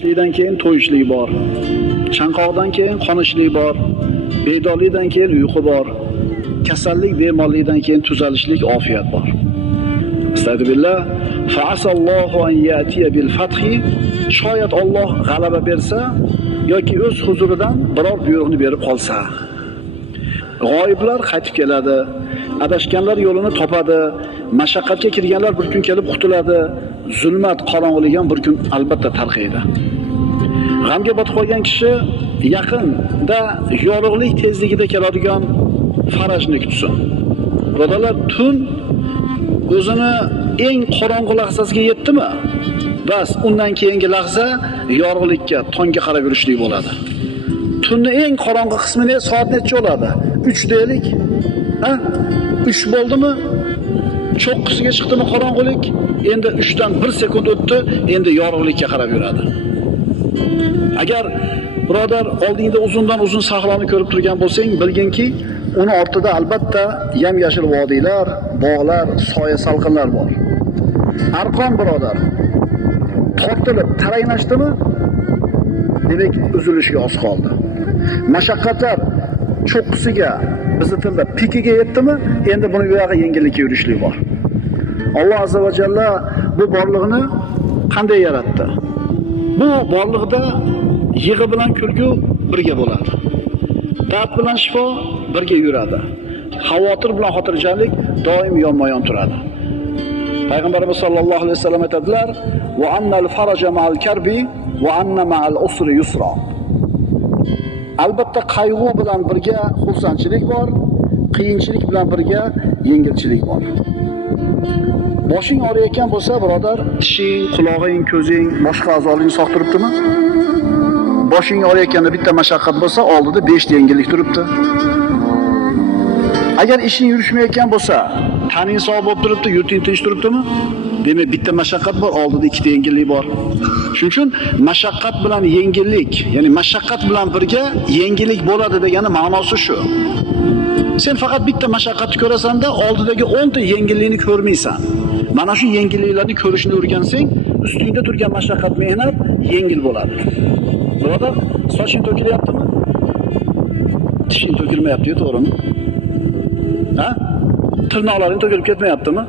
Ishlikdan keyin to'yishlik bor. Chanqoqdan keyin qonishlik bor. Bedorlikdan keyin uyqu bor. Kasallik, bemorlikdan keyin tuzalishlik, ofiyat bor. Astagfirullah. Fa'asallohu an yatiya bil fathi. Shoyat Alloh g'alaba bersa yoki o'z huzuridan biror buyruqni berib qolsa, g'oyiblar qaytib keladi, adashganlar yo'lini topadi, mashaqqatga kirganlar bir kun kelib qutuladi, zulmat, qorong'ulik ham bir kun albatta tarqaydi. G'amga botib qolgan kishi yaqinda yorug'lik tezligida keladigan farajni kutsin. Birodarlar, tun o'zini eng qorong'u lahzasiga yetdimi? Bas, undan keyingi lahza yorug'likka, tongga qarab yurishlik bo'ladi. Tunning eng qorong'u qismi soat necha bo'ladi? 3 deylik. 3 bo'ldimi? Cho'qqisiga chiqdimi qorong'ulik? Endi 3 dan 1 sekund o'tdi, endi yorug'likka qarab yuradi. Agar birodar oldingda uzundan uzun sahrolarni ko'rib turgan bo'lsang, bilginki, uni ortida albatta yam-yashil vodiylar, bog'lar, soya salqinlar bor. Arqon birodar tortilib taraynashdimi? Demak, uzilishga oz qoldi. Mashaqqatlar cho'qqisiga, bizni tilda pikiga yetdimi? Endi buni bu yoqqa yengillikka yurishlik bor. Alloh azza va jalla bu borliqni qanday yaratdi? Bu borliqda yig'i bilan kulgu birga bo'ladi. Dard bilan shifo birga yuradi. Xavotir bilan xotirjamlik doim yonma-yon turadi. Payg'ambarimiz sollallohu alayhi vasallam aytadilar: "Va annal faraja ma'al karbi va anna ma'al usri yusra." Albatta qayg'u bilan birga xursandchilik bor, qiyinchilik bilan birga yengilchilik bor. Boshing og'riyotgan bo'lsa, birodar, tishing, qulog'ing, ko'zing, boshqa a'zolaring sog' turibdimi? Boshing og'riyotganda bitta mashaqqat bo'lsa, oldida 5 ta yengillik turibdi. Agar ishing yurishmayotgan bo'lsa, taning sog' bo'lib turibdi, yurting tinch turibdimi? Demak, bitta mashaqqat bor, oldida 2 ta yengillik bor. Shuning uchun mashaqqat bilan yengillik, ya'ni mashaqqat bilan birga yengillik bo'ladi degani ma'nosi shu. Sen faqat bitta mashaqqatni ko'rasan-da, oldidagi 10 ta yengillikni ko'rmaysan. Mana shu yengilliklarni ko'rishni o'rgansang, ustingda turgan mashaqqat, mehnat yengil bo'ladi. Birodar, soching to'kilyaptimi? Tishing to'kilmayapti-yu, to'g'rimi? Tirnoqlaring to'kilib ketmayaptimi?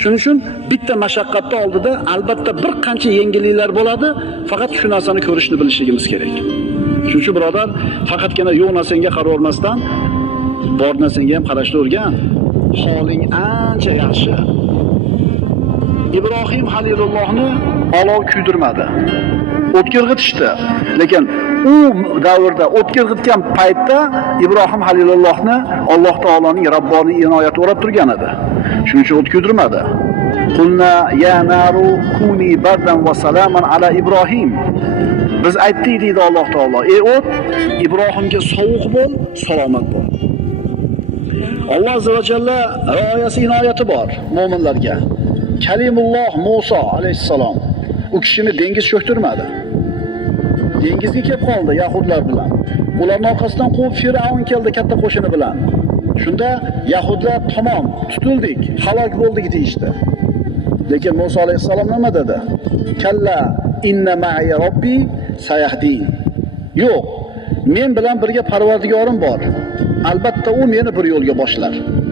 Shuning uchun bitta mashaqqatning oldida albatta bir qancha yengilliklar bo'ladi, faqat shu narsani ko'rishni bilishligimiz kerak. Shuning uchun birodar, faqatgina yo'q narsaga qaravermasdan, bor narsaga ham qarashni o'rgan. Holing ancha yaxshi. Ibrohim Halilullohni olov kuydirmadi. O'tkirg'itishdi. Lekin u davrda o'tkirg'itgan paytda Ibrohim Halilullohni Alloh taoloning Rabboniy inoyati o'rab turgan edi. Shuning uchun o't kuydirmadi. Qulna ya naru kuni bardan va salaman ala Ibrohim. Biz aytdik deydi Alloh taolo, ey o't, Ibrohimga sovuq bo'l, salomat bo'l. Alloh azza va jalla rioyasi, inoyati bor mu'minlarga. Kalimulloh Musa alayhissalom u kishini dengiz cho'ktirmadi. Dengizga kelib qoldi yahudlar bilan. Ularning orqasidan quvib Firavun keldi katta qo'shini bilan. Shunda yahudlar tamom tutildik, halok bo'ldik deyishdi. Lekin Musa alayhissalom nima dedi? Kalla inna ma'iya robbi sayahdin. Yo'q, men bilan birga Parvardigorim bor. Albatta u meni bir yo'lga boshlar.